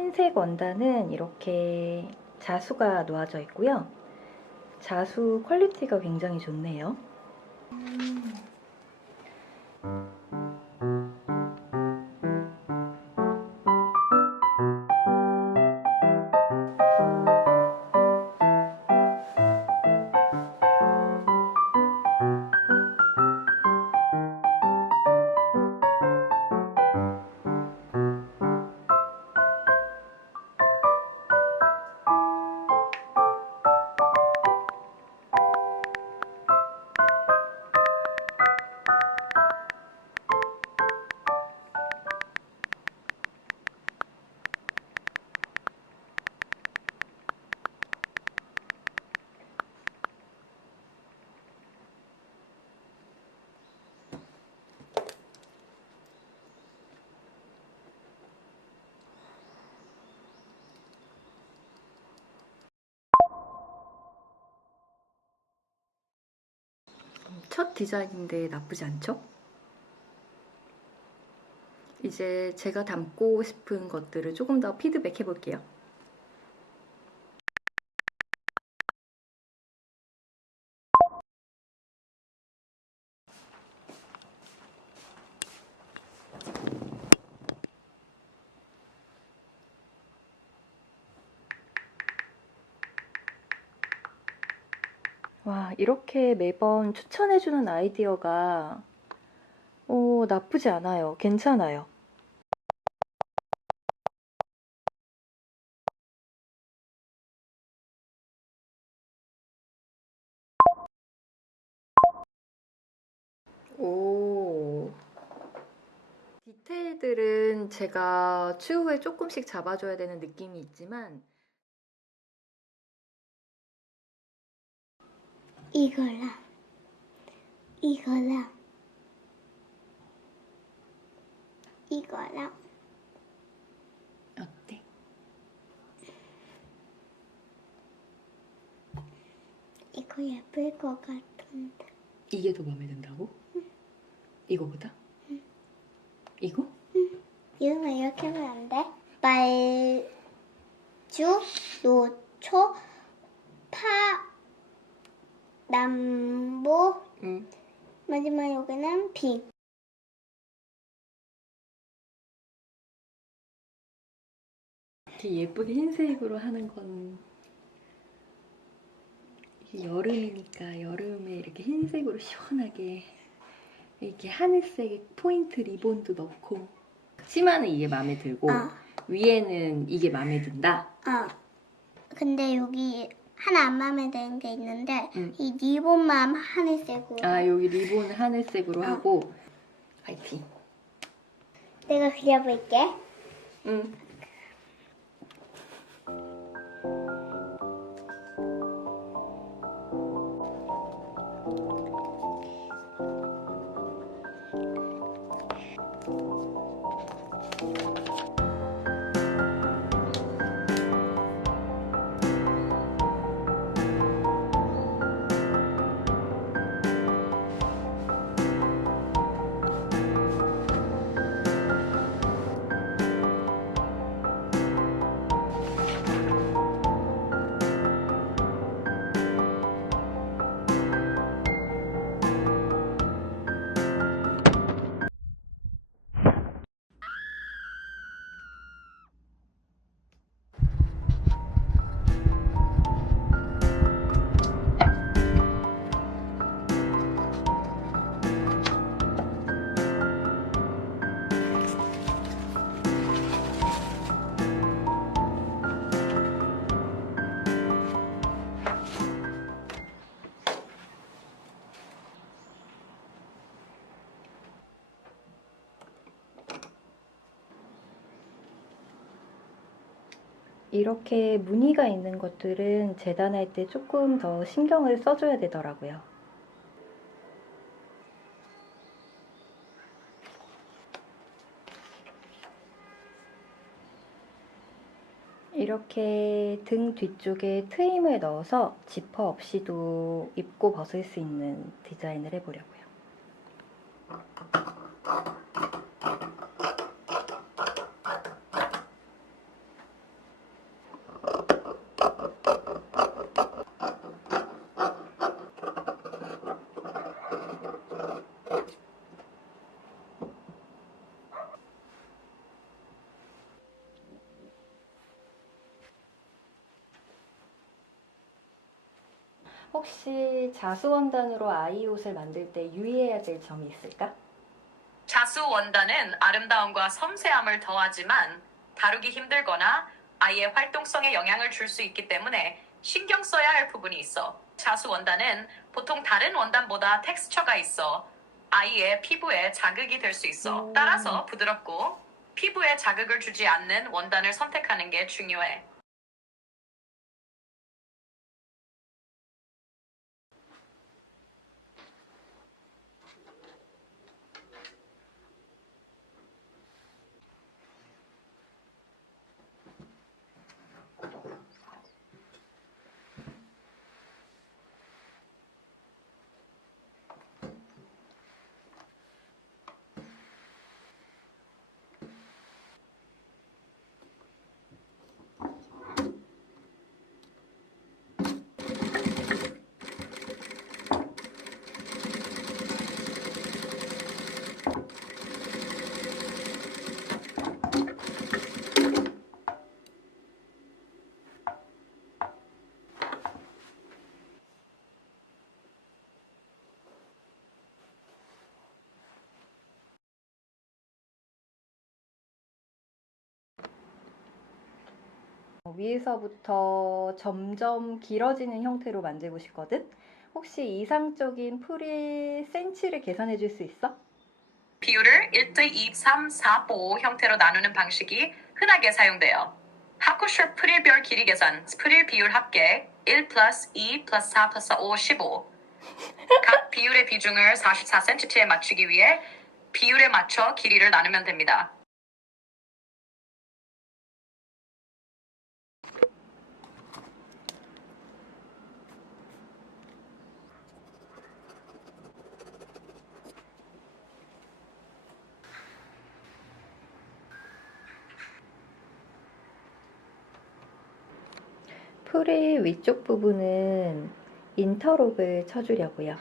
흰색 원단은 이렇게 자수가 놓아져 있고요. 자수 퀄리티가 굉장히 좋네요. 첫 디자인인데 나쁘지 않죠? 이제 제가 담고 싶은 것들을 조금 더 피드백 해볼게요. 와, 이렇게 매번 추천해주는 아이디어가 나쁘지 않아요. 괜찮아요. 오. 디테일들은 제가 추후에 조금씩 잡아줘야 되는 느낌이 있지만 이거랑 이거랑 이거랑 어때? 이거 예쁠 것 같은데. 이게 더 마음에 든다고? 응. 이거보다? 응. 이거? 응. 이거 이렇게 하면 안 돼? 말주, 노초, 파, 남보, 응. 마지막 여기는 핑. 이렇게 예쁘게 흰색으로 하는 건 이게 여름이니까 여름에 이렇게 흰색으로 시원하게 이렇게 하늘색 포인트 리본도 넣고 치마는 이게 마음에 들고 위에는 이게 마음에 든다? 근데 여기 하나 안 마음에 드는 게 있는데 응. 이 리본만 하늘색으로. 아, 여기 리본을 하늘색으로 하고 화이팅. 내가 그려볼게. 응. 이렇게 무늬가 있는 것들은 재단할 때 조금 더 신경을 써줘야 되더라고요. 이렇게 등 뒤쪽에 트임을 넣어서 지퍼 없이도 입고 벗을 수 있는 디자인을 해보려고요. 혹시 자수원단으로 아이 옷을 만들 때 유의해야 될 점이 있을까? 자수 원단은 아름다움과 섬세함을 더하지만 다루기 힘들거나 아이의 활동성에 영향을 줄 수 있기 때문에 신경 써야 할 부분이 있어. 자수 원단은 보통 다른 원단보다 텍스처가 있어 아이의 피부에 자극이 될 수 있어. 따라서 부드럽고 피부에 자극을 주지 않는 원단을 선택하는 게 중요해. 위에서부터 점점 길어지는 형태로 만들고 싶거든? 혹시 이상적인 프릴 센치를 계산해 줄 수 있어? 비율을 1대 2, 3, 4, 5 형태로 나누는 방식이 흔하게 사용돼요. 하쿠쇼 프릴별 길이 계산, 프릴 비율 합계 1 플러스 2 플러스 4 플러스 5, 15. 각 비율의 비중을 44cm에 맞추기 위해 비율에 맞춰 길이를 나누면 됩니다. 프릴 위쪽 부분은 인터록을 쳐주려고요.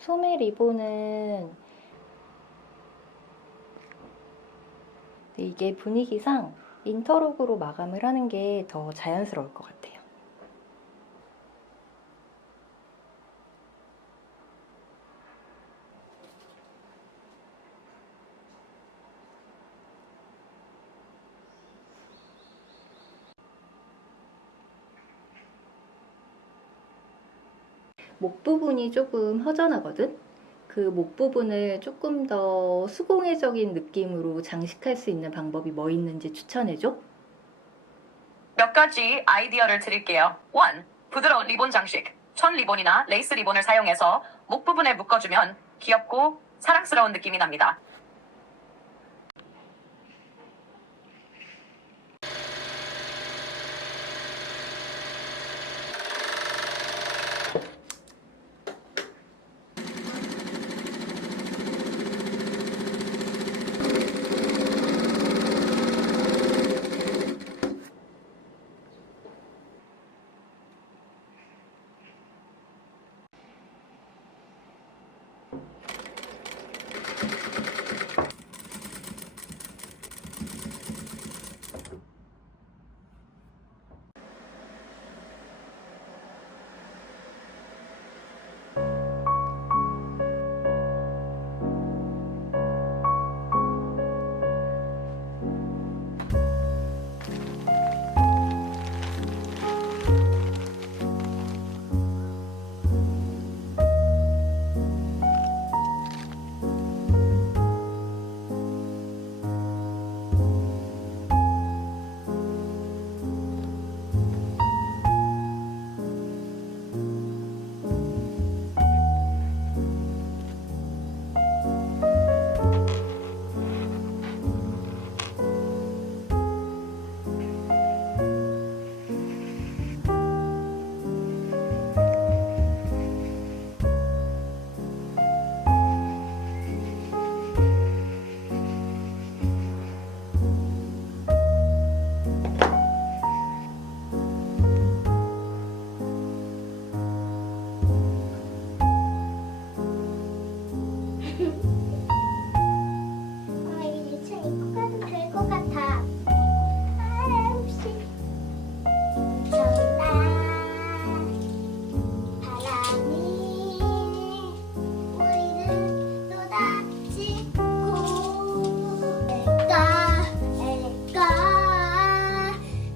소매 리본은 이게 분위기상 인터록으로 마감을 하는 게 더 자연스러울 것 같아요. 목 부분이 조금 허전하거든? 그 목 부분을 조금 더 수공예적인 느낌으로 장식할 수 있는 방법이 뭐 있는지 추천해줘? 몇 가지 아이디어를 드릴게요. 1. 부드러운 리본 장식. 천 리본이나 레이스 리본을 사용해서 목 부분에 묶어주면 귀엽고 사랑스러운 느낌이 납니다. 엄마 이거 유치원 입고 가도 될 것 같아. 혹시 무서운 바람이 우리를 쏟아지고 엘까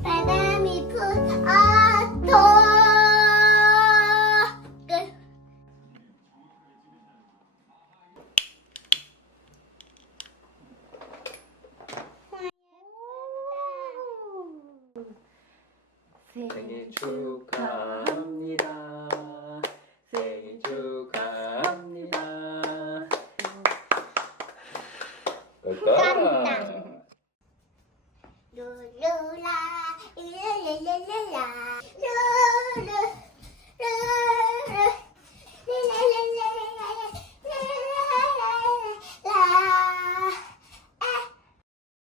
바람이 불어도 생일 축하합니다. 생일 축하합니다. 축하합니다.